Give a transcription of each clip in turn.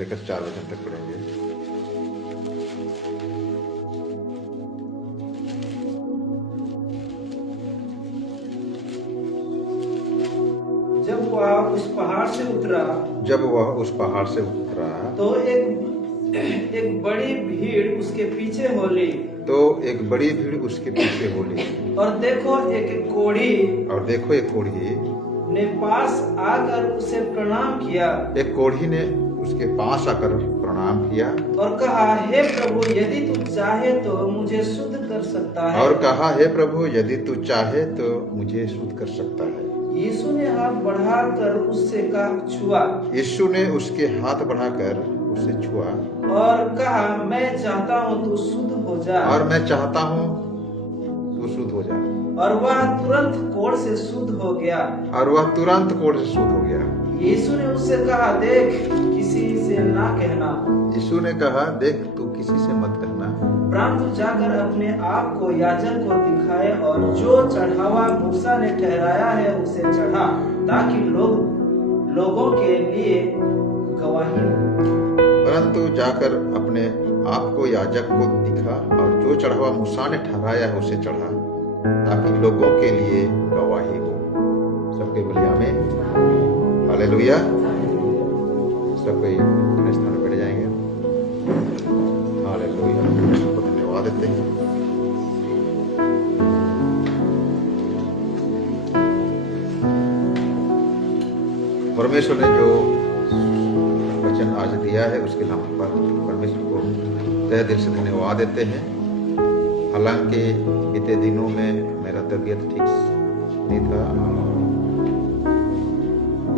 लेकर 4 वचन तक पढ़ेंगे। जब वह उस पहाड़ से उतरा तो एक बड़ी भीड़ उसके पीछे हो ली। और देखो एक कोढ़ी ने पास आकर उसे प्रणाम किया। उसके पास आकर प्रणाम किया और कहा, हे प्रभु, यदि तू चाहे तो मुझे शुद्ध कर सकता है। है। यीशु ने हाथ बढ़ाकर उससे छुआ और कहा, मैं चाहता हूँ तू शुद्ध हो जा। और वह तुरंत कोढ़ से शुद्ध हो गया। यीशु ने उससे कहा, देख, किसी से ना कहना। तू किसी से मत कहना, परंतु जाकर अपने आप को याजक को दिखाए और जो चढ़ावा मूसा ने ठहराया है उसे चढ़ा, ताकि लोगों के लिए गवाही हो। परंतु जाकर अपने आप को याजक को दिखा और जो चढ़ावा मूसा ने ठहराया है उसे चढ़ा, ताकि लोगों के लिए गवाही हो। सबके बोले आमीन, हालेलुया। सब कोई अपने स्थान पर बैठ जाएंगे। हालेलुया, सबको धन्यवाद देते हैं। परमेश्वर ने जो वचन आज दिया है उसके नाम पर परमेश्वर को तहे दिल से धन्यवाद देते हैं। हालांकि बीते दिनों में मेरा तबीयत ठीक नहीं था।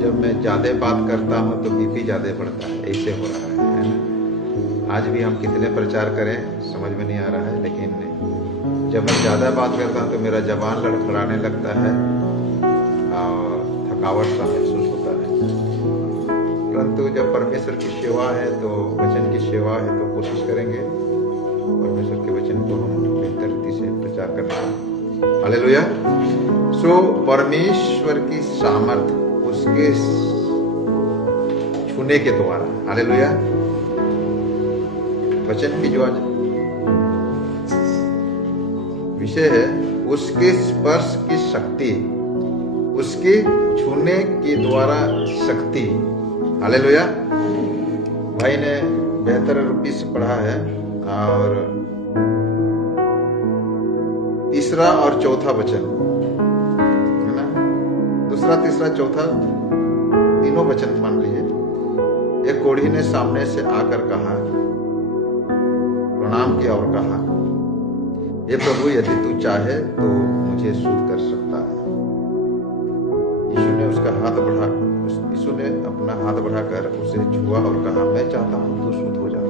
जब मैं ज्यादा बात करता हूँ तो बीपी ज्यादा बढ़ता है, ऐसे हो रहा है ना। आज भी हम कितने प्रचार करें समझ में नहीं आ रहा है, लेकिन जब मैं ज्यादा बात करता हूँ तो मेरा जबान लड़खड़ाने लगता है और थकावट सा महसूस होता है। परंतु जब परमेश्वर की सेवा है तो वचन की सेवा है तो कोशिश करेंगे परमेश्वर के वचन को हम बेहतर रीति से प्रचार करने का। हालेलुया। सो परमेश्वर की सामर्थ्य उसके छूने के द्वारा, हालेलुया। वचन की जो आज विषय है, उसके स्पर्श की शक्ति, उसके छूने के द्वारा शक्ति। हालेलुया। भाई ने बेहतर रूप से पढ़ा है और तीसरा और चौथा वचन है ना, दूसरा तीसरा चौथा तीनों वचन मान लीजिए। एक कोढ़ी ने सामने से आकर कहा, प्रणाम किया और कहा, हे प्रभु, यदि तू चाहे तो मुझे शुद्ध कर सकता है। यीशु ने अपना हाथ बढ़ाकर उसे छुआ और कहा, मैं चाहता हूं तू शुद्ध हो जा।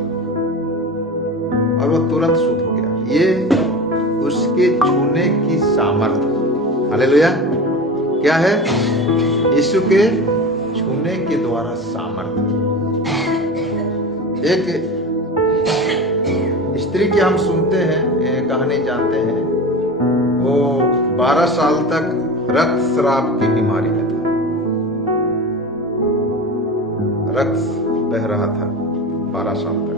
और वो तुरंत शुद्ध हो गया। ये उसके छूने की सामर्थ्य, हालेलुया। क्या है? यीशु के छूने के द्वारा सामर्थ्य। एक स्त्री की हम सुनते हैं, कहानी जानते हैं। वो 12 साल तक रक्तस्राव की बीमारी में था, रक्त बह रहा था 12 साल तक।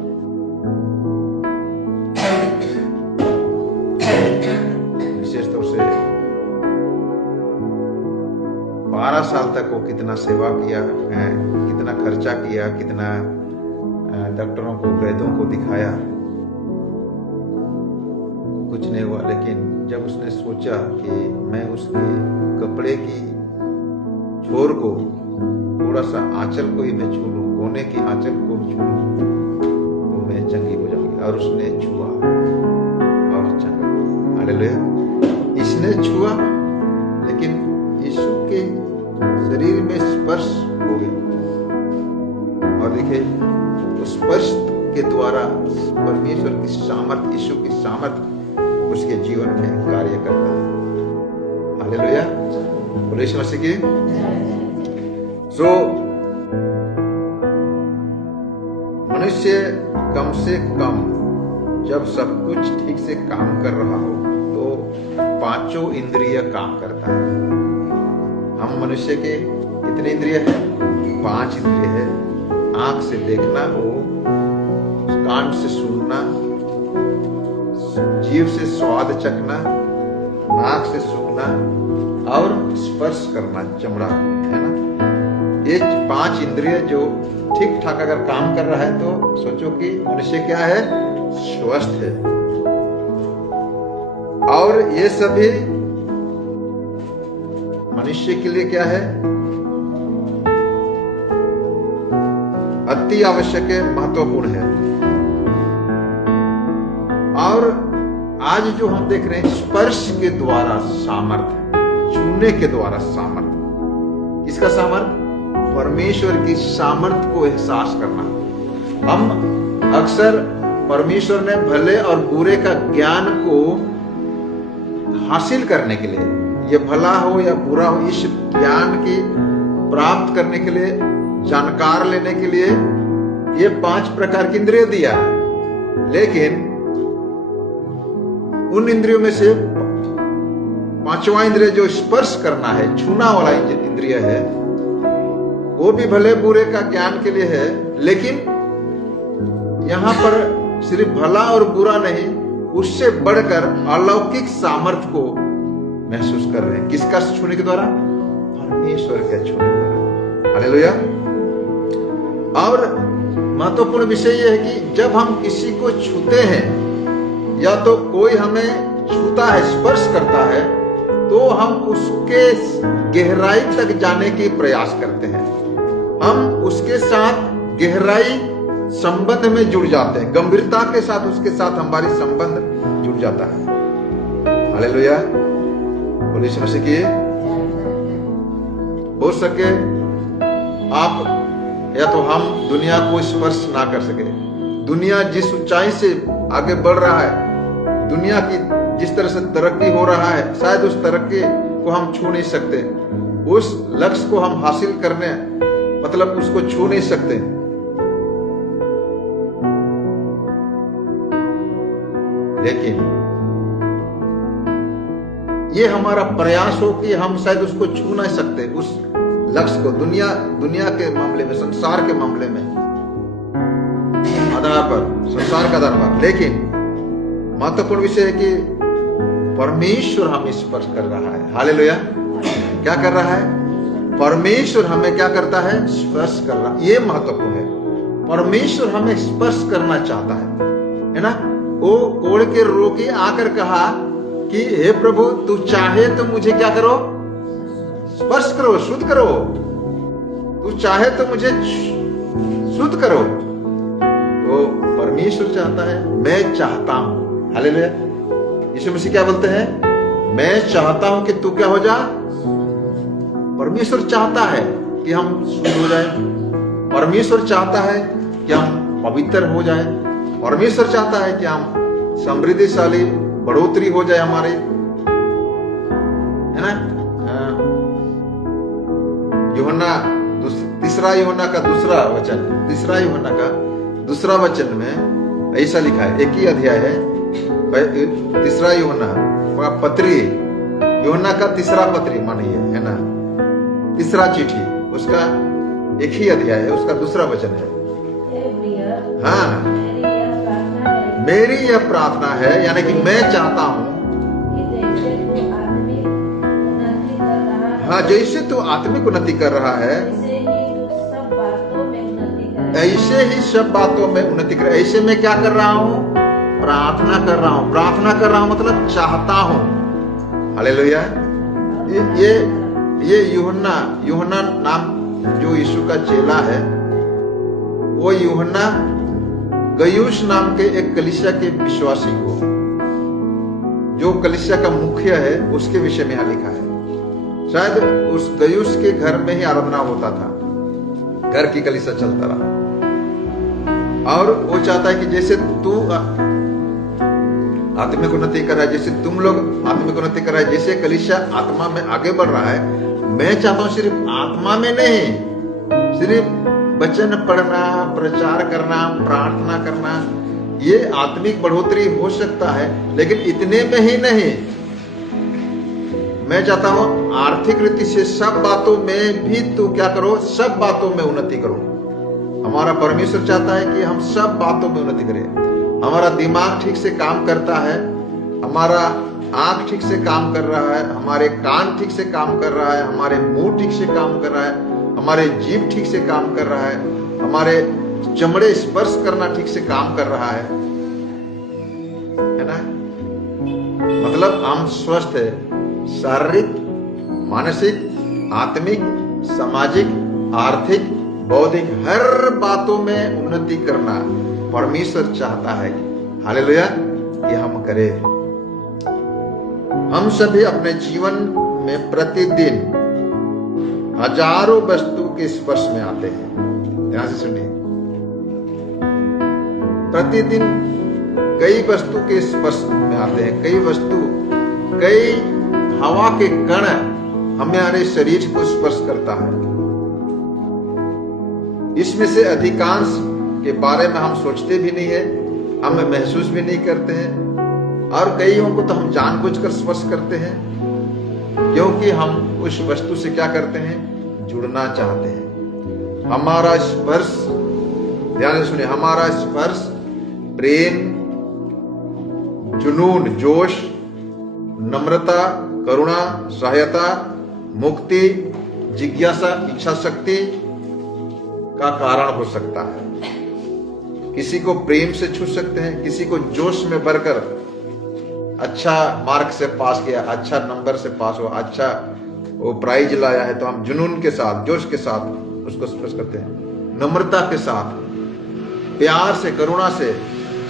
विशेष तौर से 12 साल तक वो कितना सेवा किया है, कितना खर्चा किया, कितना डॉक्टरों को, वैद्यों को दिखाया, कुछ नहीं हुआ। लेकिन जब उसने सोचा कि मैं उसके कपड़े की छोर को, थोड़ा सा आंचल को ही मैं छू लूं, कोने की आंचल को छू लूं, तो मैं चंगी हो जाऊंगी। और उसने छुआ और चंगा। हालेलुया। इसने छुआ, लेकिन यीशु के शरीर में स्पर्श हो गया। और देखिए, उस स्पर्श के द्वारा परमेश्वर की सामर्थ्य, यीशु की सामर्थ्य उसके जीवन में कार्य करता है। हालेलुया। बोले यीशु मसीह की। सो मनुष्य कम से कम जब सब कुछ ठीक से काम कर रहा हो तो 5 इंद्रिय काम करता है। हम मनुष्य के कितने इंद्रिय हैं? 5 इंद्रिय है। आंख से देखना हो, कान से सुनना, जीभ से स्वाद चखना, नाक से सूंघना और स्पर्श करना, चमड़ा, है ना। ये 5 इंद्रिय जो ठीक ठाक अगर काम कर रहा है तो सोचो कि मनुष्य क्या है, स्वस्थ है। और ये सभी मनुष्य के लिए क्या है, अति आवश्यक है, महत्वपूर्ण है। और आज जो हम देख रहे हैं, स्पर्श के द्वारा सामर्थ्य, छूने के द्वारा सामर्थ्य, किसका सामर्थ्य, परमेश्वर की सामर्थ्य को एहसास करना। हम अक्सर परमेश्वर ने भले और बुरे का ज्ञान को हासिल करने के लिए, ये भला हो या बुरा हो, इस ज्ञान की प्राप्त करने के लिए, जानकार लेने के लिए ये 5 प्रकार की इंद्रिय दिया। लेकिन उन इंद्रियों में से 5वां इंद्रिय जो स्पर्श करना है, छूना वाला इंद्रिय है, वो भी भले बुरे का ज्ञान के लिए है, लेकिन यहां पर सिर्फ भला और बुरा नहीं, उससे बढ़कर अलौकिक सामर्थ्य को महसूस कर रहे हैं। किसका छूने के द्वारा, परमेश्वर के छूने के द्वारा। हालेलुया। और महत्वपूर्ण विषय यह है कि जब हम किसी को छूते हैं या तो कोई हमें छूता है, स्पर्श करता है, तो हम उसके गहराई तक जाने की प्रयास करते हैं। हम उसके साथ गहराई संबंध में जुड़ जाते हैं, गंभीरता के साथ उसके साथ हमारी संबंध जुड़ जाता है। हालेलुया। बोलिए यीशु मसीह की। हो सके आप या तो हम दुनिया को स्पर्श ना कर सके। दुनिया जिस ऊंचाई से आगे बढ़ रहा है, दुनिया की जिस तरह से तरक्की हो रहा है, शायद उस तरक्की को हम छू नहीं सकते, उस लक्ष्य को हम हासिल करने मतलब उसको छू नहीं सकते। लेकिन ये हमारा प्रयास हो कि हम शायद उसको छू नहीं सकते, उस लक्ष्य को, दुनिया के मामले में, संसार के मामले में आधार पर, संसार के आधार पर। लेकिन महत्वपूर्ण विषय है कि परमेश्वर हमें स्पर्श कर रहा है। हालेलुया। क्या कर रहा है, परमेश्वर हमें क्या करता है, स्पर्श कर रहा है। ये महत्वपूर्ण है। परमेश्वर हमें स्पर्श करना चाहता है ना। वो कोढ़ के रोगी आकर कहा कि हे प्रभु, तू चाहे तो मुझे क्या करो, स्पर्श करो, शुद्ध करो। तू चाहे तो मुझे शुद्ध करो। तो परमेश्वर चाहता है, मैं चाहता हूं। हालेलुया। यीशु मसीह क्या बोलते हैं, मैं चाहता हूं कि तू क्या हो जा। परमेश्वर चाहता है कि हम शुद्ध हो जाए। परमेश्वर चाहता है कि हम पवित्र हो जाए। परमेश्वर चाहता है कि हम समृद्धिशाली, बढ़ोतरी हो जाए हमारे, है ना। यूहन्ना 3 यूहन्ना का दूसरा वचन, 3 यूहन्ना का दूसरा वचन में ऐसा लिखा है, एक ही अध्याय है, 3 यूहन्ना का पत्री, यूहन्ना का 3 पत्री मानिए, है ना, 3 चिट्ठी, उसका एक ही अध्याय है, उसका दूसरा वचन है। हाँ, मेरी यह प्रार्थना है, यानी कि मैं चाहता हूं, हाँ, जैसे तू आत्मिक उन्नति कर रहा है, ऐसे ही सब बातों में उन्नति कर। ऐसे मैं क्या कर रहा हूं, प्रार्थना कर रहा हूं। प्रार्थना कर रहा हूं मतलब चाहता हूं। हालेलुया। ये यूहन्ना नाम जो यीशु का चेला है, वो यूहन्ना गयुस नाम के एक कलीसिया के विश्वासी को, जो कलीसिया का मुखिया है, उसके विषय में यहां लिखा है। शायद उस गयुस के घर में ही आराधना होता था, घर की कलीसिया चलता रहा, और वो चाहता है कि जैसे तू आत्मिक उन्नति कर रहा है, जैसे तुम लोग आत्मिक उन्नति कर रहा है, जैसे कलीसिया आत्मा में आगे बढ़ रहा है, मैं चाहता हूं सिर्फ आत्मा में नहीं, सिर्फ वचन पढ़ना, प्रचार करना, प्रार्थना करना, ये आत्मिक बढ़ोतरी हो सकता है, लेकिन इतने में ही नहीं। मैं चाहता हूं आर्थिक रीति से सब बातों में भी तू क्या करो, सब बातों में उन्नति करो। हमारा परमेश्वर चाहता है कि हम सब बातों में उन्नति करें। हमारा दिमाग ठीक से काम करता है, हमारा आंख ठीक से काम कर रहा है, हमारे कान ठीक से काम कर रहा है, हमारे मुंह ठीक से काम कर रहा है, हमारे जीभ ठीक से काम कर रहा है, हमारे चमड़े स्पर्श करना ठीक से काम कर रहा है ना। मतलब हम स्वस्थ है, शारीरिक, मानसिक, आत्मिक, सामाजिक, आर्थिक, बौद्धिक, हर बातों में उन्नति करना परमेश्वर चाहता है। हालेलुया कि हम करें। हम सभी अपने जीवन में प्रतिदिन हजारों वस्तु के स्पर्श में आते हैं। ध्यान से सुनिए, प्रतिदिन कई वस्तु के स्पर्श में आते हैं। कई हवा के कण हमारे शरीर को स्पर्श करता है। इसमें से अधिकांश के बारे में हम सोचते भी नहीं है, हम महसूस भी नहीं करते हैं, और कईयों को तो हम जानबूझकर स्पर्श करते हैं, क्योंकि हम उस वस्तु से क्या करते हैं, जुड़ना चाहते हैं। हमारा स्पर्श, ध्यान से सुनिए, हमारा स्पर्श प्रेम, जुनून, जोश, नम्रता, करुणा, सहायता, मुक्ति, जिज्ञासा, इच्छा शक्ति का कारण हो सकता है। किसी को प्रेम से छू सकते हैं, किसी को जोश में भरकर अच्छा मार्क से पास किया, अच्छा नंबर से पास हुआ, अच्छा वो प्राइज लाया है, तो हम जुनून के साथ, जोश के साथ उसको स्पर्श करते हैं। नम्रता के साथ, प्यार से, करुणा से,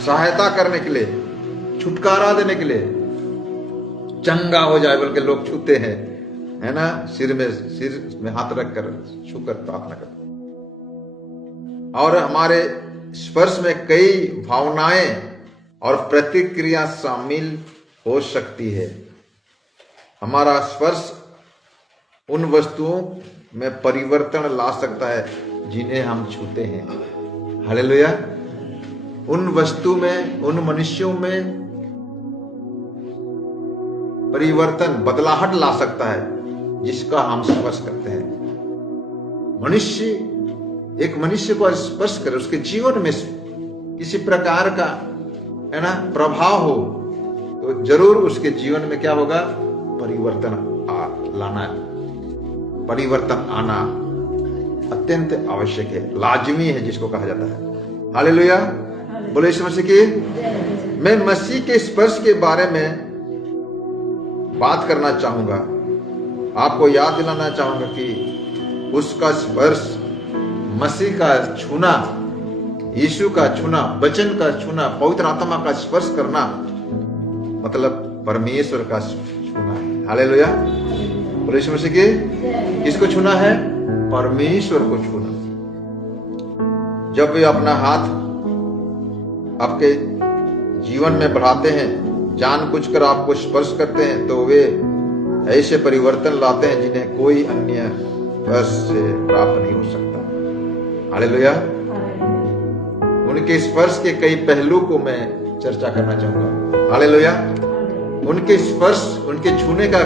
सहायता करने के लिए, छुटकारा देने के लिए, चंगा हो जाए बल्कि लोग छूते हैं, है ना, सिर में हाथ रखकर छूकर प्रार्थना करते। और हमारे स्पर्श में कई भावनाएं और प्रतिक्रिया शामिल हो सकती है। हमारा स्पर्श उन वस्तुओं में परिवर्तन ला सकता है जिन्हें हम छूते हैं। हालेलुया। उन वस्तु में, उन मनुष्यों में परिवर्तन, बदलाहट ला सकता है जिसका हम स्पर्श करते हैं। एक मनुष्य को स्पर्श करे, उसके जीवन में किसी प्रकार का, है ना, प्रभाव हो, तो जरूर उसके जीवन में क्या होगा, परिवर्तन आना अत्यंत आवश्यक है, लाजमी है, जिसको कहा जाता है। हालेलुया। बोले यीशु मसीह की। मैं मसीह के स्पर्श के बारे में बात करना चाहूंगा। आपको याद दिलाना चाहूंगा कि उसका स्पर्श, मसीह का छूना, यीशु का छूना, वचन का छूना, पवित्र आत्मा का स्पर्श करना, मतलब परमेश्वर का छूना है। हालेलुया। बोले यीशु मसीह की। किसको छूना है? परमेश्वर को छूना। जब वे अपना हाथ आपके जीवन में बढ़ाते हैं, जानबूझकर आपको स्पर्श करते हैं, तो वे ऐसे परिवर्तन लाते हैं जिन्हें कोई अन्य स्पर्श से प्राप्त नहीं हो सकता। हालेलुया। उनके स्पर्श के कई पहलू को मैं चर्चा करना चाहूंगा। हालेलुया। उनके स्पर्श, उनके छूने का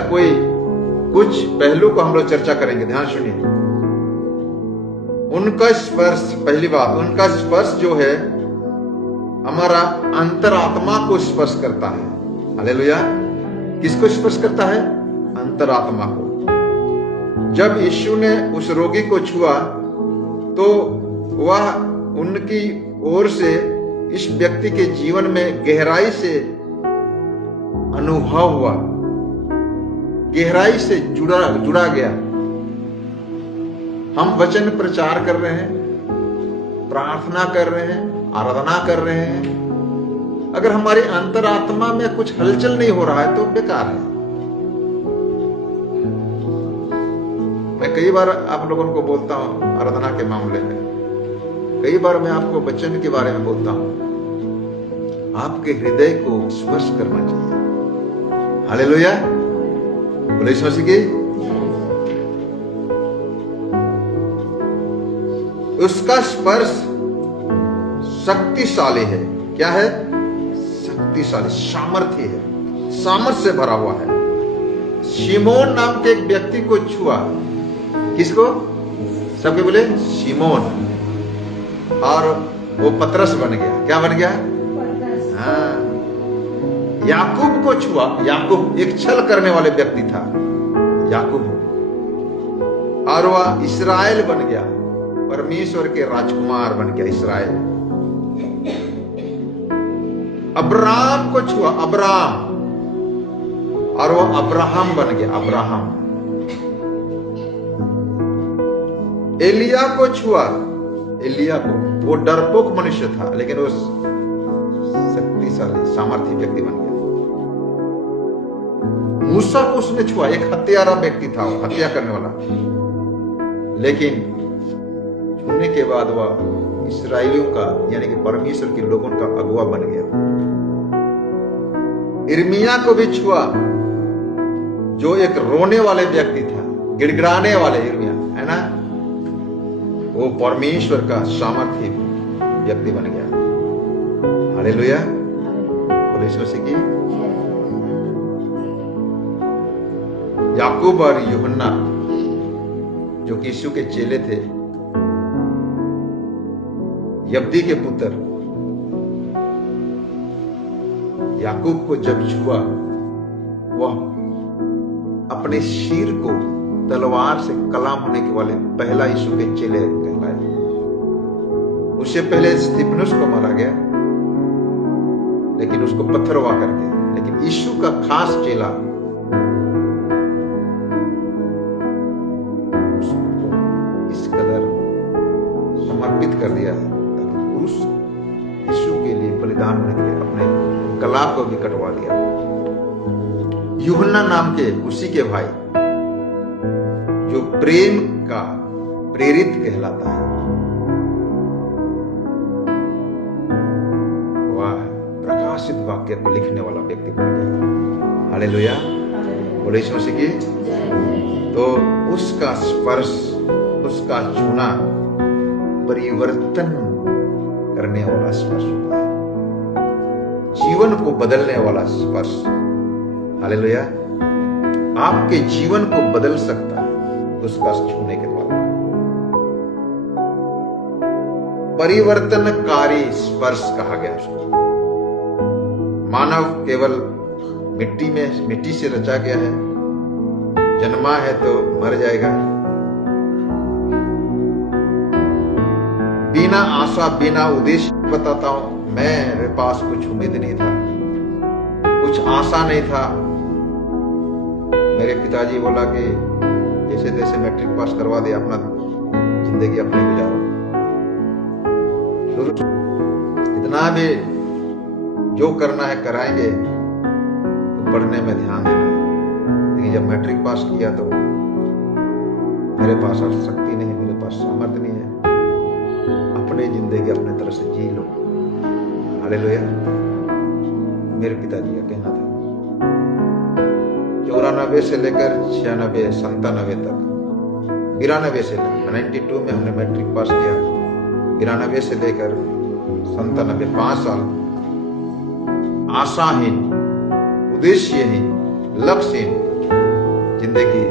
कुछ पहलू को हम लोग चर्चा करेंगे। ध्यान सुनिए। उनका स्पर्श, पहली बात, उनका स्पर्श जो है हमारा अंतरात्मा को स्पर्श करता है। हालेलुया। किसको स्पर्श करता है? अंतरात्मा को। जब यीशु ने उस रोगी को छुआ तो वह उनकी ओर से इस व्यक्ति के जीवन में गहराई से अनुभव हुआ, गहराई से जुड़ा गया। हम वचन प्रचार कर रहे हैं, प्रार्थना कर रहे हैं, आराधना कर रहे हैं, अगर हमारी अंतरात्मा में कुछ हलचल नहीं हो रहा है तो बेकार है। मैं कई बार आप लोगों को बोलता हूं आराधना के मामले में, कई बार मैं आपको वचन के बारे में बोलता हूं, आपके हृदय को स्पर्श करना चाहिए। हालेलुया। बोले यीशु मसीह की। उसका स्पर्श शक्तिशाली है। क्या है? शक्तिशाली, सामर्थ्य है, सामर्थ्य से भरा हुआ है। शिमोन नाम के एक व्यक्ति को छुआ। किसको? सबके बोले शिमोन। और वो पतरस बन गया। क्या बन गया? हाँ, याकूब को छुआ। याकूब एक छल करने वाले व्यक्ति था, याकूब, और वह इस्राएल बन गया, परमेश्वर के राजकुमार बन गया इस्राएल। अब्राहम को छुआ, अब्राहम, और वो अब्राहम बन गया, अब्राहम। एलिया को छुआ, एलिया को, वो डरपोक मनुष्य था लेकिन वो शक्तिशाली सामर्थ्य व्यक्ति बन गया। मूसा को उसने छुआ, एक हत्यारा व्यक्ति था, वो हत्या करने वाला, लेकिन छूने के बाद वह इस्राएलियों का यानी कि परमेश्वर के लोगों का अगुवा बन गया। यिर्मयाह को भी छुआ, जो एक रोने वाले व्यक्ति था, गिड़गिड़ाने वाले यिर्मयाह, है ना, वो परमेश्वर का सामर्थ्य व्यक्ति बन गया। हालेलुया, बोलो यीशु मसीह की। याकूब और यूहन्ना जो कि यीशु के चेले थे, यब्दी के पुत्र, याकूब को जब छुआ, वह अपने सिर को तलवार से कलाम होने के वाले पहला यीशु के चेले कहलाए। उससे पहले स्तिफनुस को मारा गया, लेकिन उसको पत्थरवा करके, लेकिन यीशु का खास चेला उसको इस कदर समर्पित कर दिया ताकि उस यीशु के लिए बलिदान होने के लिए अपने गला को भी कटवा दिया। यूहन्ना नाम के उसी के भाई, जो प्रेम का प्रेरित कहलाता है, वह प्रकाशित वाक्य को लिखने वाला व्यक्ति बन गया। हालेलुया, बोलो यीशु मसीह की। तो उसका स्पर्श, उसका छूना परिवर्तन करने वाला स्पर्श होता है, जीवन को बदलने वाला स्पर्श। हालेलुया, आपके जीवन को बदल सकता है उसका छूने के द्वारा। परिवर्तनकारी स्पर्श कहा गया उसको। मानव केवल मिट्टी से रचा गया है, जन्मा है तो मर जाएगा। बिना आशा, बिना उद्देश्य, बताता हूं, मेरे पास कुछ उम्मीद नहीं था, कुछ आशा नहीं था। मेरे पिताजी बोला कि जैसे तैसे मैट्रिक पास करवा दे, अपना जिंदगी अपने गुजारो। इतना भी जो करना है कराएंगे, तो पढ़ने में ध्यान देना। लेकिन जब मैट्रिक पास किया तो मेरे पास अब शक्ति नहीं, मेरे पास सामर्थ्य नहीं है, अपनी जिंदगी अपने तरह से जी लो। हालेलुया, मेरे पिताजी का कहना था। 94 से लेकर 96, 97 तक, 92 से लेकर 92 में हमने मैट्रिक पास किया, 92 से लेकर 97, 5 साल आशाहीन, उद्देश्यहीन, लक्ष्यहीन जिंदगी,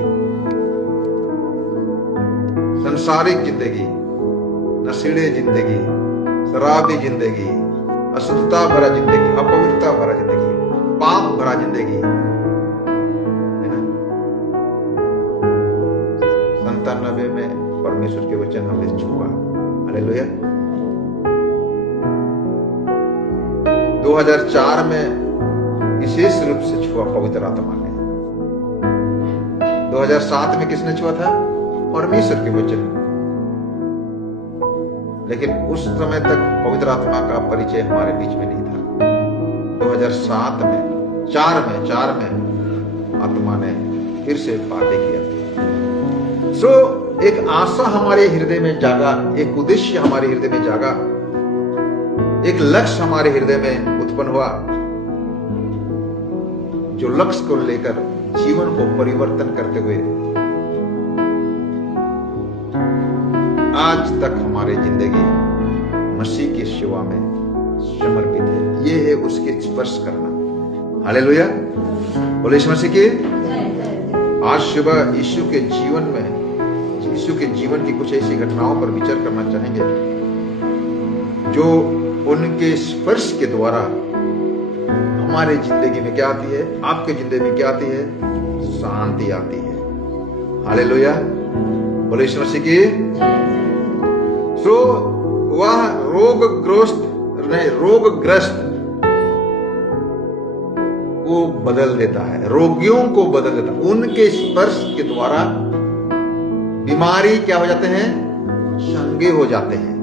संसारिक जिंदगी, नशीले जिंदगी, शराबी जिंदगी, अशुद्धता भरा जिंदगी, अपवित्रता भरा जिंदगी, पाप भरा जिंदगी, है ना। 97 में परमेश्वर के वचन हमें छुआ। हालेलुया। 2004 में विशेष रूप से छुआ पवित्र आत्मा ने। 2007 में किसने छुआ था? परमेश्वर के वचन। लेकिन उस समय तक पवित्र आत्मा का परिचय हमारे बीच में नहीं था। 2007 में 4 में आत्मा ने फिर से बातें किया। एक आशा हमारे हृदय में जागा, एक उद्देश्य हमारे हृदय में जागा, एक लक्ष्य हमारे हृदय में उत्पन्न हुआ, जो लक्ष्य को लेकर जीवन को परिवर्तन करते हुए आज तक हमारी जिंदगी मसीह की सेवा में समर्पित है। ये है उसके स्पर्श करना। हालेलुया, बोले यीशु मसीह की। आज सुबह यीशु के जीवन में, यीशु के जीवन की कुछ ऐसी घटनाओं पर विचार करना चाहेंगे जो उनके स्पर्श के द्वारा हमारे जिंदगी में क्या आती है, आपके जिंदगी में क्या आती है, शांति आती है। हालेलुया, बोले यीशु मसीह की। सो वह रोगग्रस्त को बदल देता है, रोगियों को बदल देता है। उनके स्पर्श के द्वारा बीमारी क्या हो जाते हैं, चंगे हो जाते हैं।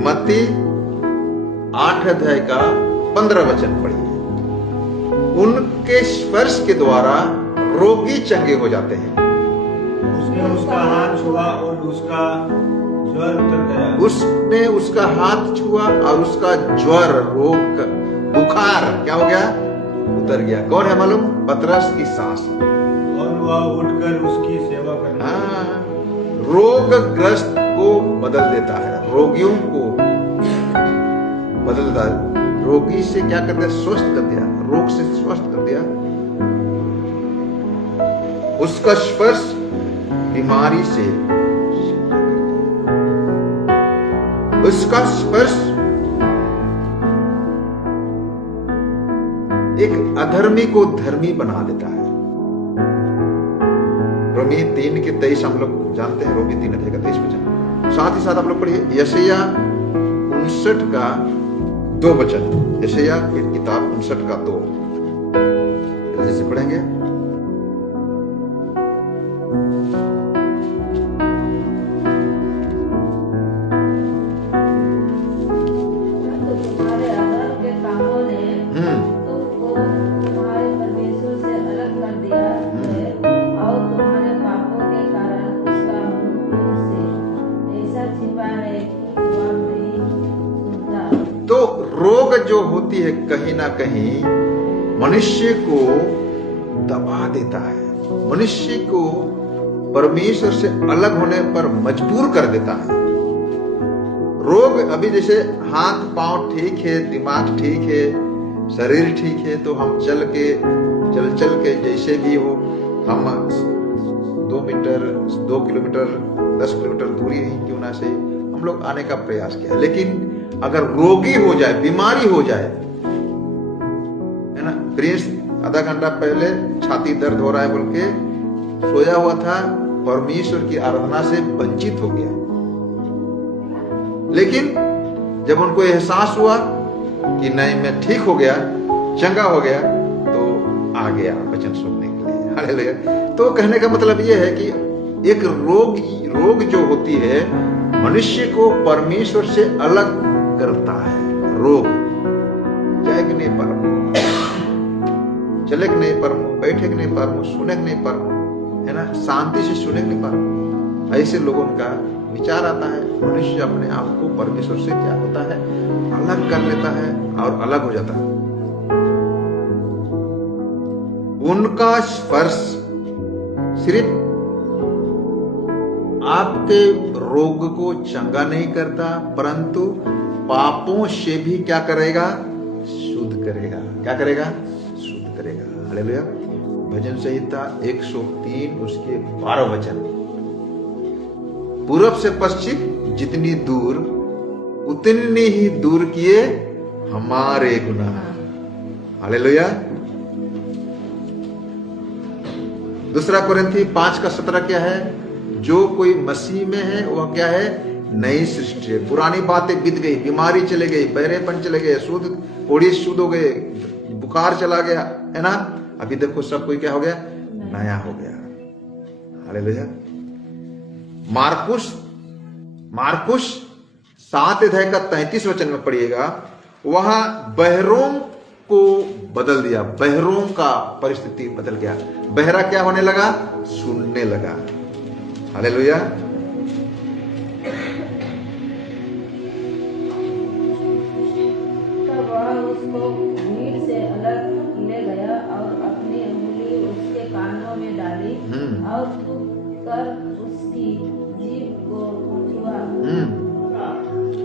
मत्ती 8 अध्याय का 15 वचन पढ़िए। उनके स्पर्श के द्वारा रोगी चंगे हो जाते हैं। उसने उसका हाथ छुआ और उसका ज्वर उतर गया। उसने उसका हाथ छुआ और उसका ज्वर, रोग, बुखार क्या हो गया, उतर गया। कौन है मालूम? पतरस की सास। और वह उठकर उसकी सेवा करने हाँ, रोगग्रस्त को बदल देता है, रोगियों को बदल देता है। रोगी से क्या कर दिया, स्वस्थ कर दिया, रोग से स्वस्थ कर दिया। उसका स्पर्श बीमारी से, उसका स्पर्श एक अधर्मी को धर्मी बना देता है। रोमी 3:23 हम लोग जानते हैं, रोमी 3:23 वचन। साथ ही साथ आप लोग पढ़िए यशायाह 59 का 2 वचन। यशायाह की किताब 59 का 2 जैसे पढ़ेंगे। तुम्हारे अधर्म के कामों ने तुमको तुम्हारे परमेश्वर से अलग कर दिया है और तुम्हारे पापों के कारण उसका मुंह तुमसे ऐसा छिपा है कि वह नहीं सुनता। तो रोग जो होती है कहीं ना कहीं मनुष्य को दबा देता है, मनुष्य को परमेश्वर से अलग होने पर मजबूर कर देता है। रोग अभी जैसे हाथ पांव ठीक है, दिमाग ठीक है, शरीर ठीक है, तो हम चल के जैसे भी हो, हम 2 मीटर 2 किलोमीटर 10 किलोमीटर दूरी ही क्यों ना से हम लोग आने का प्रयास किया। लेकिन अगर रोगी हो जाए, बीमारी हो जाए, है ना, प्रिंस आधा घंटा पहले छाती दर्द हो रहा है बोल के सोया हुआ था, परमेश्वर की आराधना से वंचित हो गया। लेकिन जब उनको एहसास हुआ कि नहीं मैं ठीक हो गया, चंगा हो गया, तो आ गया वचन सुनने के लिए। हालेलुया। तो कहने का मतलब यह है कि एक रोग जो होती है मनुष्य को परमेश्वर से अलग करता है। रोग जाए कि नहीं परमो, चले कि नहीं परमो, बैठे कि नहीं परमो, सुने कि नहीं परमो, है ना, शांति से सुने कि नहीं परमो। ऐसे लोगों का विचार आता है। मनुष्य अपने आप को परमेश्वर से क्या होता है, अलग कर लेता है और अलग हो जाता है। उनका स्पर्श सिर्फ आपके रोग को चंगा नहीं करता, परंतु पापों से भी क्या करेगा, शुद्ध करेगा। क्या करेगा, शुद्ध करेगा। हालेलुया। भजन संहिता 103 उसके 12 वचन। पूरब से पश्चिम जितनी दूर, उतनी ही दूर किए हमारे गुनाह। हालेलुया। दूसरा कोरिन्थी 5 का 17 क्या है, जो कोई मसीह में है वह क्या है, नई सृष्टि है। पुरानी बातें बीत गई, बीमारी चले गई, बहरेपन चले गए, कोढ़ी शुद्ध हो गए, बुखार चला गया, है ना। अभी देखो सब कोई क्या हो गया, नया हो गया। हालेलुया। मार्कुस 7 अध्याय का 33 वचन में पढ़िएगा, वहां बहरों को बदल दिया। बहरों का परिस्थिति बदल गया। बहरा क्या होने लगा, सुनने लगा। हालेलुया। तब वह उसको भीड़ से अलग ले गया और अपनी उंगली उसके कानों में डाली और थूक कर उसकी जीभ को छुआ।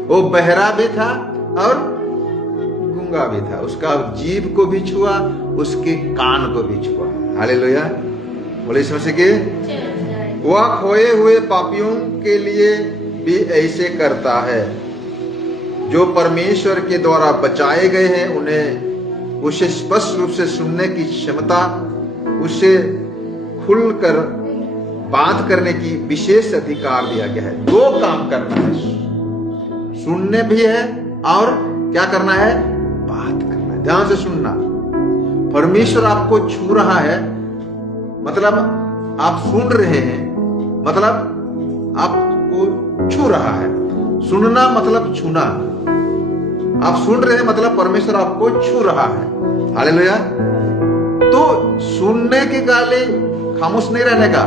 वो बहरा भी था और गूंगा भी था। उसका जीभ को भी छुआ, उसके कान को भी छुआ। हालेलुया। बोले यीशु मसीह के। वह खोए हुए पापियों के लिए भी ऐसे करता है। जो परमेश्वर के द्वारा बचाए गए हैं उन्हें उसे स्पष्ट रूप से सुनने की क्षमता, उसे खुलकर बात करने की विशेष अधिकार दिया गया है। दो काम करना है, सुनने भी है और क्या करना है, बात करना है। ध्यान से सुनना। परमेश्वर आपको छू रहा है, मतलब आप सुन रहे हैं, मतलब आपको छू रहा है। सुनना मतलब छूना। आप सुन रहे हैं मतलब परमेश्वर आपको छू रहा है। हालेलुया। तो सुनने के गाले खामोश नहीं रहने का।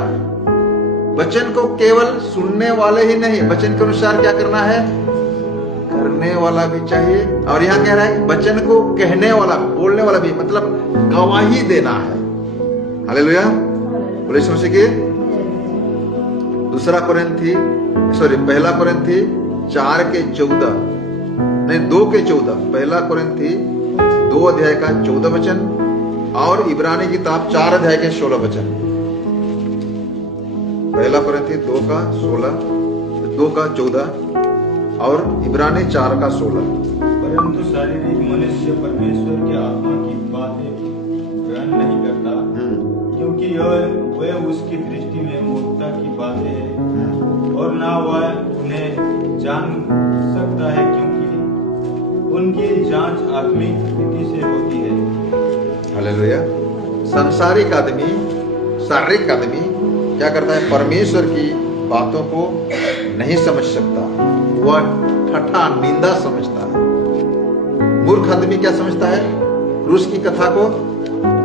वचन को केवल सुनने वाले ही नहीं, वचन के अनुसार क्या करना है, करने वाला भी चाहिए। और यहां कह रहा है वचन को कहने वाला, बोलने वाला भी, मतलब गवाही देना है। हालेलुया। बोले समझ के। पहला कोरिन्थी 4:14, नहीं 2:14, पहला कोरिन्थी 2 अध्याय का 14 वचन और इब्रानी किताब 4 अध्याय के 16 वचन। पहला कोरिन्थी 2:14 और इब्रानी 4:16। परंतु शारीरिक मनुष्य परमेश्वर के आत्मा की बातें ग्रहण नहीं करता, क्योंकि वह उसकी दृष्टि में मूर्खता की बातें हैं और ना वह उन्हें जान सकता है, क्योंकि उनकी जांच आत्मिक रीति से होती है। हालेलुया। सांसारिक आदमी, शारीरिक आदमी क्या करता है, परमेश्वर की बातों को नहीं समझ सकता, वह ठट्ठा निंदा समझता है। मूर्ख आदमी क्या समझता है, क्रूस की कथा को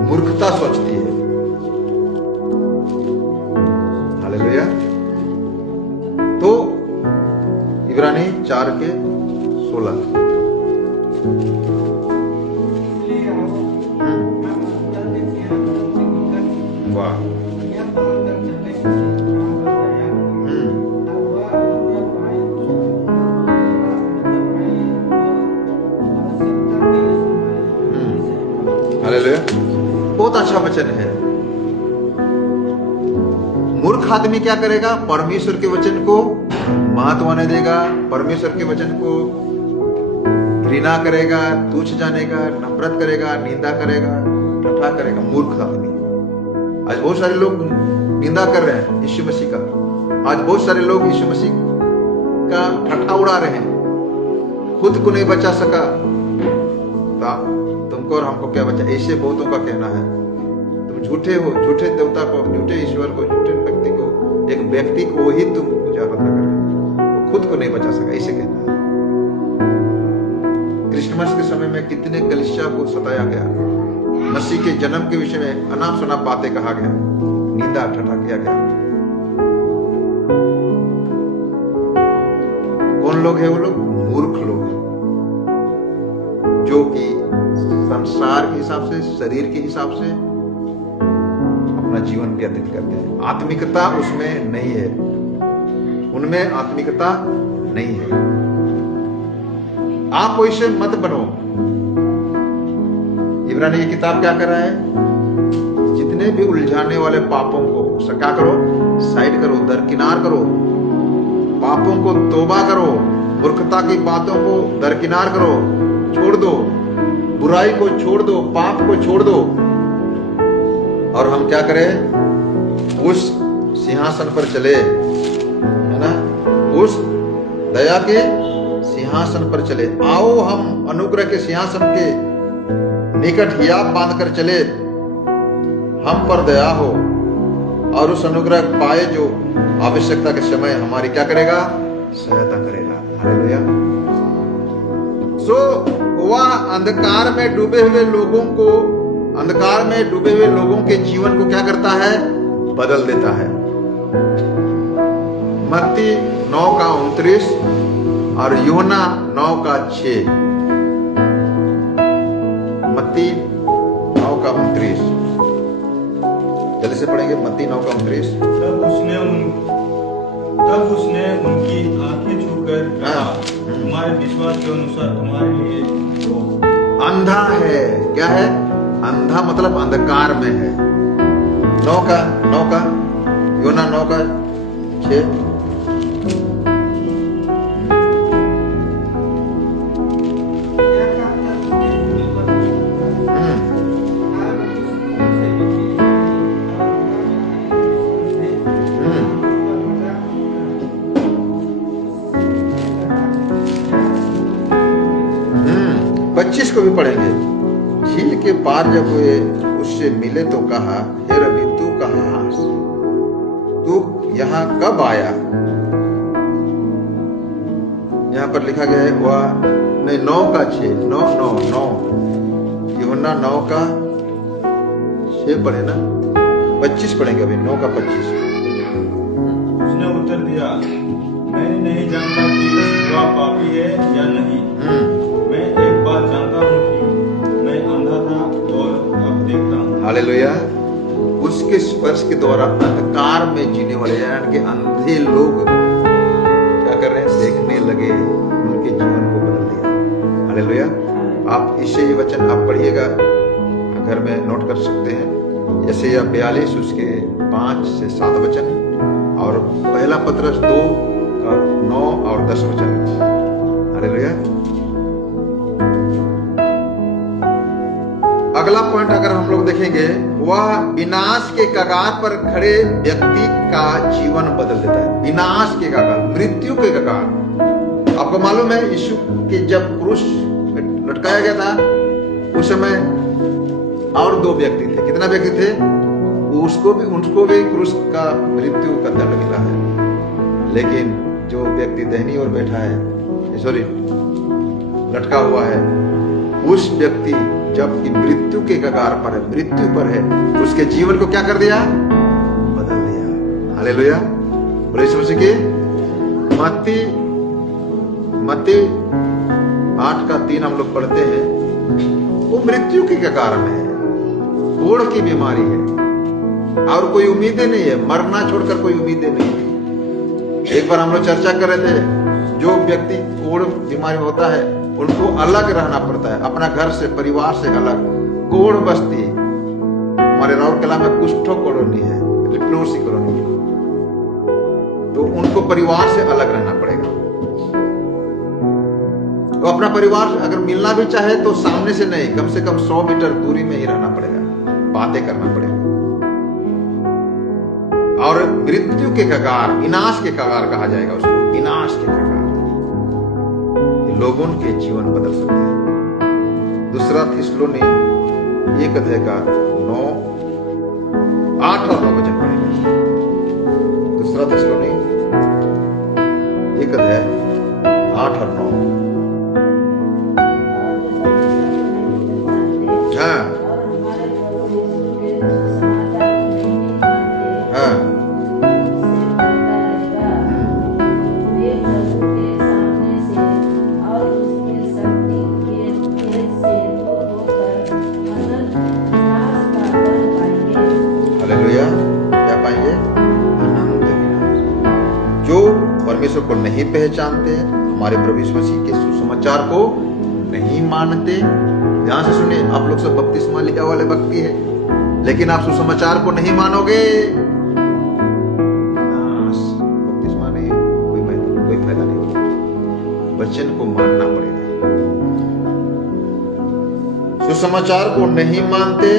मूर्खता सोचती है। हालेलुया। तो इब्रानी 4:16। वाह। हालेलुया। बहुत अच्छा वचन है। मूर्ख आदमी क्या करेगा, परमेश्वर के वचन को महत्व नहीं देगा, परमेश्वर के वचन को घृणा करेगा, तुच्छ जानेगा, नफरत करेगा, निंदा करेगा, ठट्ठा करेगा। मूर्ख आदमी। आज बहुत सारे लोग निंदा कर रहे हैं यीशु मसीह का। आज बहुत सारे लोग यीशु मसीह का ठट्ठा उड़ा रहे हैं। खुद को नहीं बचा सका, तुमको और हमको क्या बचा, ऐसे बहुतों का कहना है। तुम झूठे हो, झूठे देवता को, झूठे ईश्वर को, झूठे व्यक्ति को, एक व्यक्ति को ही तुम पूजा करते कर, वो खुद को नहीं बचा सका, ऐसे कहना है। क्रिसमस के समय में कितने कलीसिया को सताया गया, मसीह के जन्म के विषय में अनाप शनाप बातें कहा गया, निंदा ठट्ठा किया गया। कौन लोग हैं वो लोग, मूर्ख लोग हैं, जो कि संसार के हिसाब से, शरीर के हिसाब से अपना जीवन व्यतीत करते हैं। आत्मिकता उसमें नहीं है, उनमें आत्मिकता नहीं है। आप वैसे मत बनो। इब्रानी की किताब क्या कर रहा है, जितने भी उलझाने वाले पापों को क्या करो, साइड करो, दरकिनार करो। पापों को तौबा करो, मूर्खता की बातों को दरकिनार करो, छोड़ दो, बुराई को छोड़ दो, पाप को छोड़ दो। और हम क्या करें, उस सिंहासन पर चले, है ना, उस दया के सिंहासन पर चले। आओ हम अनुग्रह के सिंहासन के निकट हियाब बांध कर चले, हम पर दया हो और उस अनुग्रह पाए जो आवश्यकता के समय हमारी क्या करेगा, सहायता करेगा। हालेलुया। वह अंधकार में डूबे हुए लोगों को, अंधकार में डूबे हुए लोगों के जीवन को क्या करता है, बदल देता है। मत्ती 9:29 और यूहन्ना 9:6। मत्ती 9:29 जल्दी से पढ़ेंगे। मत्ती 9:29। तब उसने उनकी आंखें छूकर कहा, तुम्हारे विश्वास के अनुसार तुम्हारे लिए हो। अंधा है, क्या है, अंधा मतलब अंधकार में है। 9:9 यूहन्ना 9:6। 25 को भी पढ़ेंगे। झील के पार जब वे उससे मिले तो कहा, हे रवि तू कहाँ, तू यहाँ कब आया? यहाँ पर लिखा गया है वह नहीं 9 का 6 9 यूहन्ना 9 का 6 पढ़े ना, 25 पढ़ेंगे अभी 9 का 25। उसने उत्तर दिया, मैं नहीं जानता कि वह पापी है या नहीं। मैं एक बात जानता हूँ कि मैं अंधा था और अब देखता हूँ। हालेलुया। उसके स्पर्श के द्वारा अंधकार में जीने वाले यानी कि अंधे लोग क्या कर रहे हैं, देखने लगे, उनके जीवन को बदल दिया। हालेलुया। आप इससे ये वचन आप पढ़िएगा, घर में नोट कर सकते हैं। यशायाह 42 उसके 5 से 7 वचन, और पहला पतरस 2 का 9 और 10 वचन। हालेलुया। अगला पॉइंट अगर हम लोग देखेंगे, वह विनाश के कगार पर खड़े व्यक्ति का जीवन बदल देता है। विनाश के कगार, मृत्यु के कगार। आपको मालूम है यीशु के जब क्रूस लटकाया गया था उस समय और 2 व्यक्ति थे। कितना व्यक्ति थे? उनको भी क्रूस का मृत्यु का दंड मिला है, लेकिन जो व्यक्ति दाहिनी ओर बैठा है, सॉरी लटका हुआ है, उस व्यक्ति जबकि मृत्यु के कगार पर है, मृत्यु पर है, उसके जीवन को क्या कर दिया? बदल दिया। हालेलुया। बोले यीशु मसीह की। मत्ती 8 का 3 हम लोग पढ़ते हैं, वो मृत्यु के कगार में है, कोढ़ की बीमारी है और कोई उम्मीदें नहीं है, मरना छोड़कर कोई उम्मीदें नहीं है। एक बार हम लोग चर्चा कर रहे थे, जो व्यक्ति कोढ़ बीमारी में होता है उनको अलग रहना पड़ता है, अपना घर से, परिवार से अलग। कोढ़ बस्ती हमारे राउरकेला में कुष्ठो कॉलोनी है, लेप्रोसी कॉलोनी, तो उनको परिवार से अलग रहना पड़ेगा। तो अपना परिवार अगर मिलना भी चाहे तो सामने से नहीं, कम से कम 100 मीटर दूरी में ही रहना पड़ेगा, बातें करना पड़ेगा। और मृत्यु के कगार, विनाश के कगार कहा जाएगा उसको, विनाश के कगार। लोगों के जीवन बदल सकते हैं। दूसरा थिस्सलुनी 1 अध्याय का 9, 8 और 9 वचन पढ़ेंगे। दूसरा थिस्सलुनी 1 अध्याय 8 और 9। हाँ हाँ हालेलुया। क्या पाएंगे? आनंद विनाश। जो परमेश्वर को नहीं पहचानते, हमारे प्रभु यीशु मसीह के सुसमाचार को नहीं मानते, ध्यान से सुनिए, आप लोग सब बपतिस्मा लिया वाले व्यक्ति है, लेकिन आप सुसमाचार को नहीं मानोगे, विनाश। बपतिस्मा नहीं, कोई फायदा नहीं होगा, वचन को मानना पड़ेगा। सुसमाचार को नहीं मानते,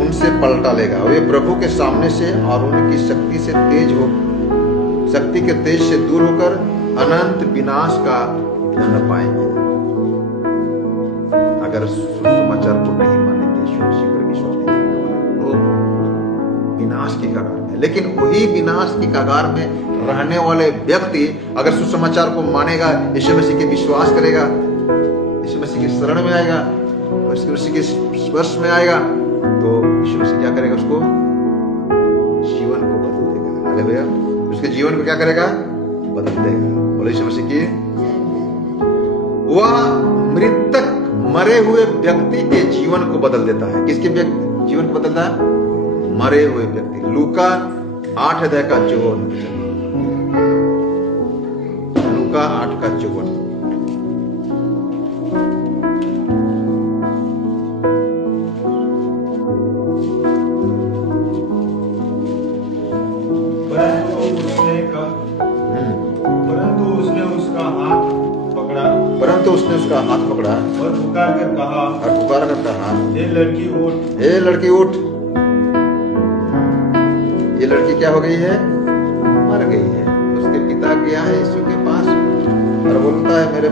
उनसे पलटा लेगा, वे प्रभु के सामने से और उनकी शक्ति के तेज से दूर होकर अनंत विनाश का दंड पाएंगे। अगर सुसमाचार को नहीं मानेंगे, यीशु मसीह पर विश्वास नहीं करने वाले लोग विनाश की कगार में। लेकिन वही विनाश की कगार में रहने वाले व्यक्ति अगर सुसमाचार को मानेगा, यीशु मसीह के विश्वास करेगा, यीशु मसीह की शरण में आएगा, यीशु मसीह के स्पर्श में आएगा, तो यीशु मसीह क्या करेगा? उसको जीवन को बदल देगा। हालेलुया। उसके जीवन को क्या करेगा? बदल देगा। बोले यीशु मसीह की। वह मृतक मरे हुए व्यक्ति के जीवन को बदल देता है। किसके जीवन को बदलता है? मरे हुए व्यक्ति। लूका 8 अध्याय का 54। लूका 8 का 54। परंतु उसने उसका हाथ पकड़ा और पुकार कर कहा, हे लड़की उठ, हे लड़की उठ। ये लड़की क्या हो गई है? मर गई है। उसके पिता गया है यीशु के पास और बोलता है, मेरे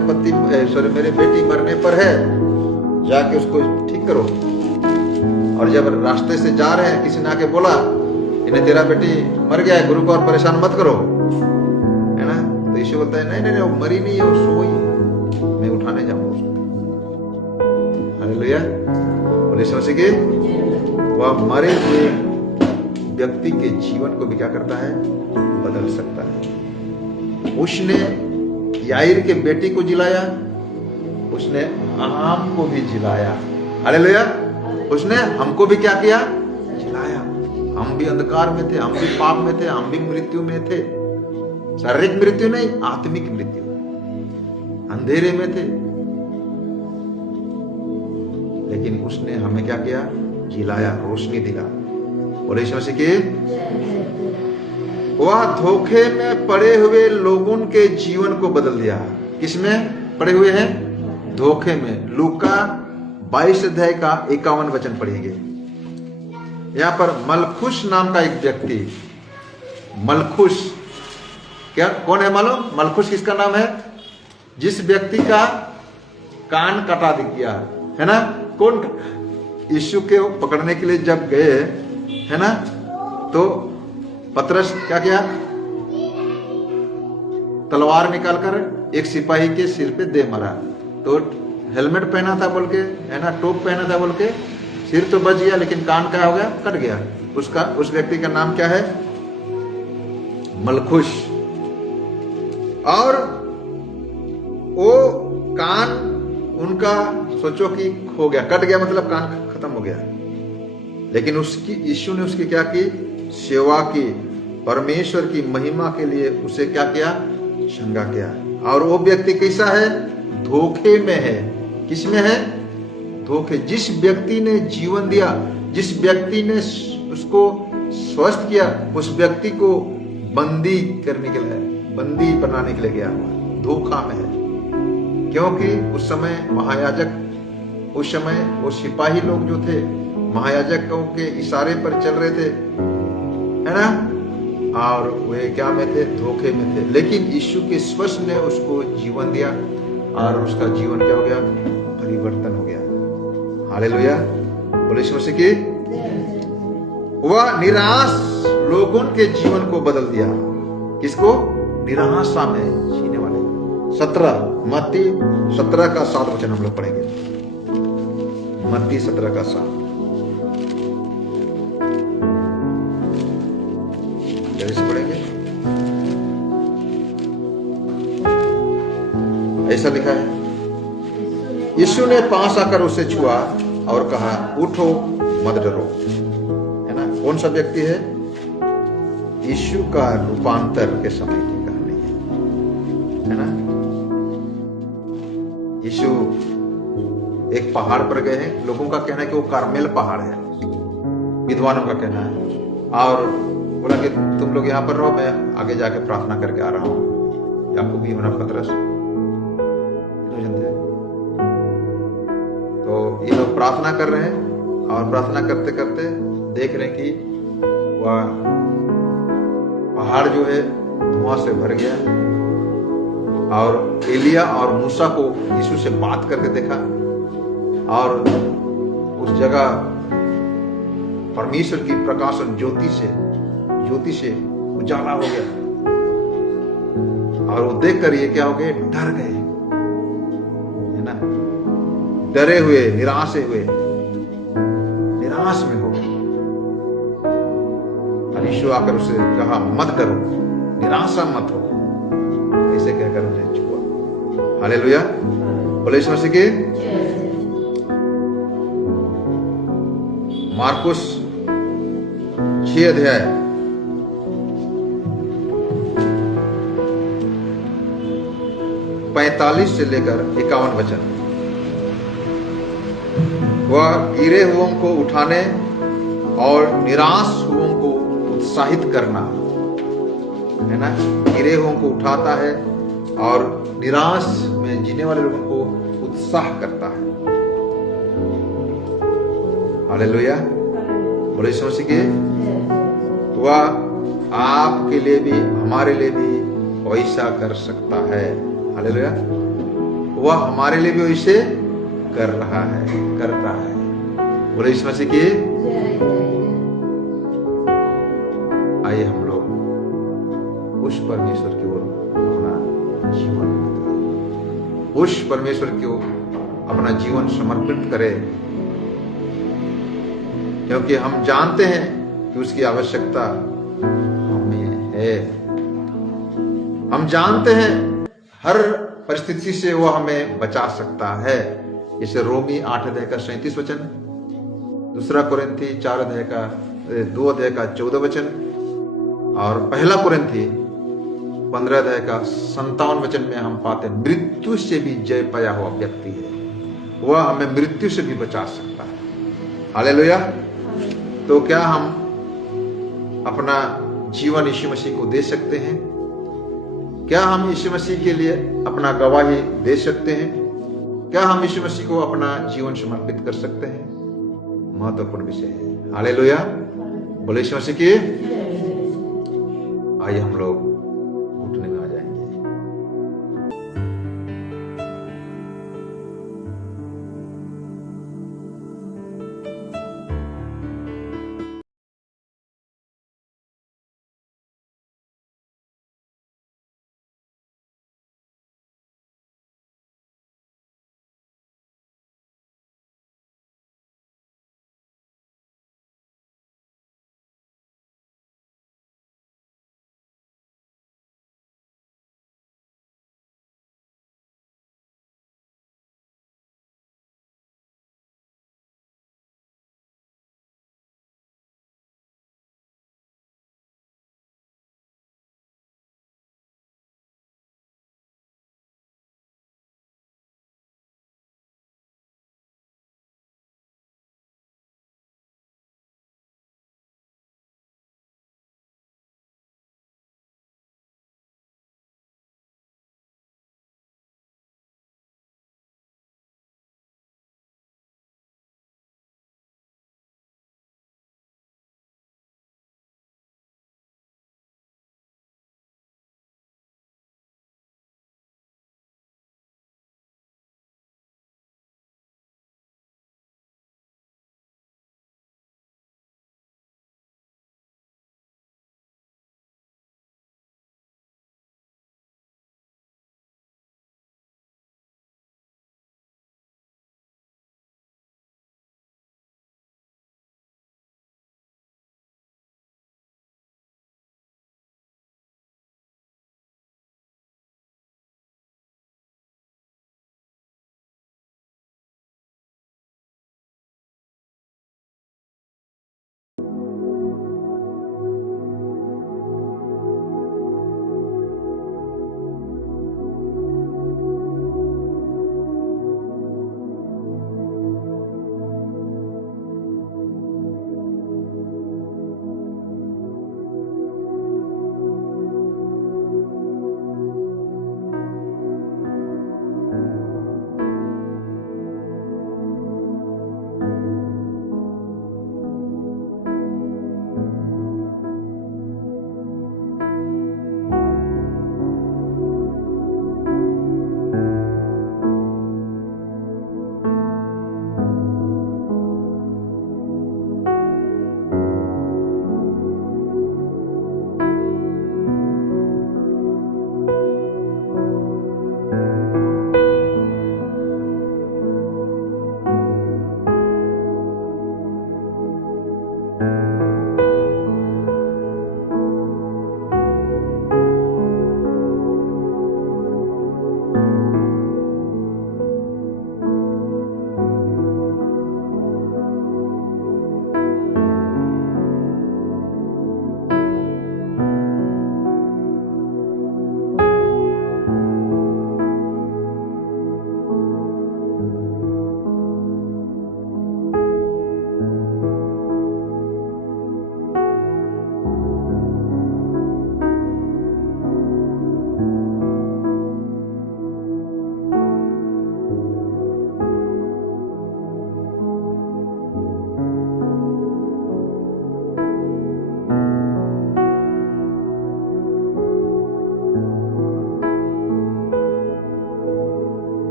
बेटी मरने पर है, जाके उसको ठीक करो। और जब रास्ते से जा रहे हैं, किसी ने आके बोला इन्हें तेरा बेटी मर गया है, गुरु को और परेशान मत करो, है ना, तो यीशु बोलता है नहीं नहीं नहीं, वो मरी नहीं है, वो सोई है, मैं उठाने जाऊंगा उसको। हालेलुया, बोले यीशु मसीह की। वह मरे हुए व्यक्ति के जीवन को भी क्या करता है, बदल सकता है। उसने याईर के बेटी को जिलाया, उसने आहाम को भी जिलाया। हालेलुया, उसने हमको भी क्या किया, जिलाया। हम भी अंधकार में थे, हम भी पाप में थे, हम भी मृत्यु में थे, शारीरिक मृत्यु नहीं, आत्मिक मृत्यु, अंधेरे में थे, लेकिन उसने हमें क्या किया, जिलाया, रोशनी दिला। और यीशु मसीह की। वह धोखे में पड़े हुए लोगों के जीवन को बदल दिया। किसमें पड़े हुए हैं, धोखे में। लूका 22 अध्याय का 51 वचन पढ़ेंगे। यहां पर मलखुश नाम का एक व्यक्ति, मलखुश क्या, कौन है मालूम? मलखुश किसका नाम है? जिस व्यक्ति का कान कटा दिया है ना। कौन? यीशु के पकड़ने के लिए जब गए है ना, तो पतरस क्या किया, तलवार निकालकर एक सिपाही के सिर पे दे मारा। तो हेलमेट पहना था बोल के, है ना, टोप पहना था बोल के, सिर तो बच गया लेकिन कान क्या हो गया, कट गया। उसका, उस व्यक्ति का नाम क्या है, मलखुश। और वो कान उनका सोचो कि खो गया, कट गया, मतलब कान खत्म हो गया। लेकिन उसकी, यीशु ने उसकी क्या की, सेवा की, परमेश्वर की महिमा के लिए उसे क्या किया, चंगा किया। और वो व्यक्ति कैसा है, धोखे में है। किसमें है, धोखे। जिस व्यक्ति ने जीवन दिया, जिस व्यक्ति ने उसको स्वस्थ किया, उस व्यक्ति को बंदी करने के लिए, बंदी बनाने के लिए गया हुआ, धोखा में है। क्योंकि उस समय महायाजक, उस समय वो सिपाही लोग जो थे, महायाजकों के इशारे पर चल रहे थे, है ना, और वे क्या में थे, धोखे में थे। लेकिन यीशु के स्पर्श ने उसको जीवन दिया और उसका जीवन क्या हो गया, परिवर्तन हो गया। हालेलुया, बोले यीशु मसीह की। वह निराश लोगों के जीवन को बदल दिया। किसको? निराशा में जीने वाले। 17 मत्ती 17 का 7 वचन हम लोग पढ़ेंगे। मत्ती 17 का 7 जैसे पढ़ेंगे, ऐसा लिखा है, यीशु ने पास आकर उसे छुआ और कहा, उठो मत डरो। है ना, कौन सा व्यक्ति है? यीशु का रूपांतर के समय की कहानी है ना। यीशु एक पहाड़ पर गए हैं। लोगों का कहना है कि वो कार्मेल पहाड़ है, विद्वानों का कहना है। और बोला कि तुम लोग यहाँ पर रहो, मैं आगे जाके प्रार्थना करके आ रहा हूँ। याकूब, यूहन्ना, पतरस, तो ये लोग प्रार्थना कर रहे हैं। और प्रार्थना करते करते देख रहे हैं कि वह पहाड़ जो है धुआं से भर गया। और एलिया और मूसा को यीशु से बात करके देखा, और उस जगह परमेश्वर की प्रकाशन ज्योति से उजाला हो गया। और वो देखकर ये क्या हो गए, डर गए, है ना, डरे हुए, निराश हुए, निराश में हो गए। और यीशु आकर उसे कहा, मत डरो, निराशा मत हो, ऐसे कहकर उसे छुआ। हालेलुया, बोले यीशु मसीह की। मार्कुस 6 अध्याय 45 से लेकर 51 वचन। वह गिरे हुओं को उठाने और निराश हुओं को उत्साहित करना, है ना, गिरे हुओं को उठाता है और निराश में जीने वाले लोगों को उत्साह करता है। हालेलुया, बोले यीशु मसीह के। वह आपके लिए भी, हमारे लिए भी वैसा कर सकता है। हालेलुया, वह हमारे लिए भी वैसे कर रहा है, करता है। बोले यीशु मसीह की। जय जय जय। आइए हम लोग उस परमेश्वर की ओर अपना जीवन अर्पित करें, उस परमेश्वर की ओर अपना जीवन समर्पित करें, क्योंकि हम जानते हैं कि उसकी आवश्यकता हमें है। हम जानते हैं हर परिस्थिति से वो हमें बचा सकता है। जैसे रोमी 8 अध्याय का 37 वचन, दूसरा कुरिन्थी 4 अध्याय का 2 अध्याय का 14 वचन, और पहला कुरिन्थी 15 अध्याय का 57 वचन में हम पाते हैं मृत्यु से भी जय पाया हुआ व्यक्ति है, वह हमें मृत्यु से भी बचा सकता है। हालेलुया। तो क्या हम अपना जीवन यीशु मसीह को दे सकते हैं? क्या हम यीशु मसीह के लिए अपना गवाही दे सकते हैं? क्या हम यीशु मसीह को अपना जीवन समर्पित कर सकते हैं? महत्वपूर्ण विषय है। हालेलुया। बोले यीशु मसीह की। आइए हम लोग